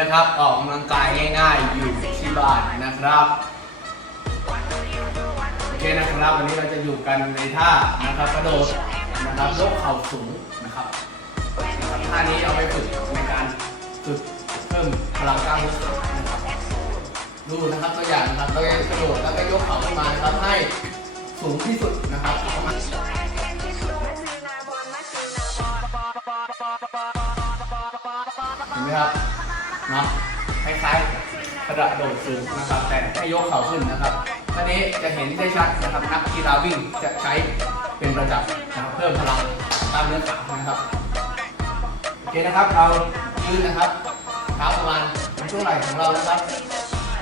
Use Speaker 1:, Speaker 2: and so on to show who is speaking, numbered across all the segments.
Speaker 1: นะครับ ออกกำลังกายง่าย ๆ อยู่ที่บ้านนะครับโอเคนะครับวันนี้เราจะอยู่กันในท่านะครับกระโดดนะครับยกเข่าสูงนะครับท่านี้เอาไปฝึกในการฝึกเพิ่มพลังกล้ามเนื้อนะครับดูนะครับตัวอย่างนะครับเราจะกระโดดแล้วก็ยกเข่าขึ้นมานะครับให้สูงที่สุดนะครับ ห็นไหมครับเนาะคล้ายๆกระโดดสูงนะครับ แต่ให้ยกเข่าขึ้นนะครับท่านี้จะเห็นได้ชัดนะครับนักกีฬาวิ่งจะใช้เป็นประจำนะครับเพิ่มพลังกล้ามเนื้อขานะครับโอเคนะครับเรายืนนะครับเท้าประมาณช่วงไหล่ของเรานะครับ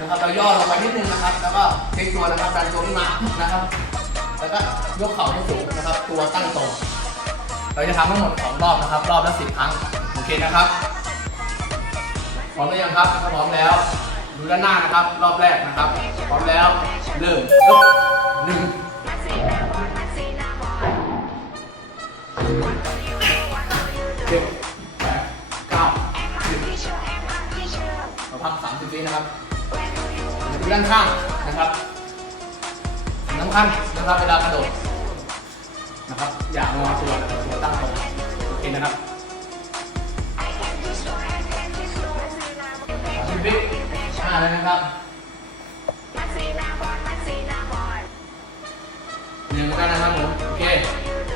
Speaker 1: นะครับเราย่อลงไปนิดนึงนะครับ แล้วก็เช็คตัวนะครับดันตัวขึ้นมานะครับ แล้วก็ยกเข่าให้สูงนะครับ ตัวตั้งตรงเราจะทำทั้งหมดสองรอบนะครับ รอบละสิบครั้ง โอเคนะครับ ร้อมหรือยังครับถ้าพร้อมแล้วดูด้านหน้านะครับ รอบแรกนะครับ พร้อมแล้ว เริ่มหนึ่งเจ็ดแปดเก้าสิบเราพักสามสิบวินะครับดูด้านข้างนะครับสำคัญนะครับเวลากระโดดนะครับ อย่างอตัวนะครับตัวตั้งตรงโอเคนะครับ แล้วนะครับหนึ่งแล้วนะครับผม โอเค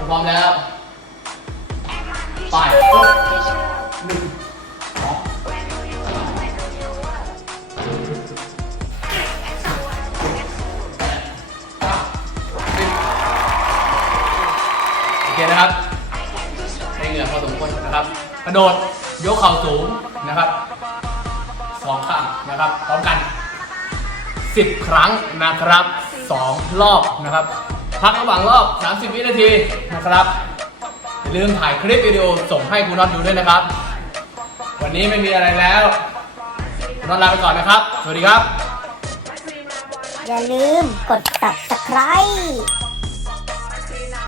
Speaker 1: พร้อมแล้ว ไปหนึ่งสองเก้าสิบโอเคนะครับให้เหงื่อพอสมควรนะครับ กระโดด ยกเข่าสูงนะครับ สองข้างนะครับพร้อมกัน 10 ครั้งนะครับสองรอบนะครับ พักระหว่างรอบ 30 วินาทีนะครับอย่าลืมถ่ายคลิปวิดีโอส่งให้คุณน็อตดูด้วยนะครับ วันนี้ไม่มีอะไรแล้วน็อตลาไปก่อนนะครับ สวัสดีครับ
Speaker 2: อย่าลืมกด subscribe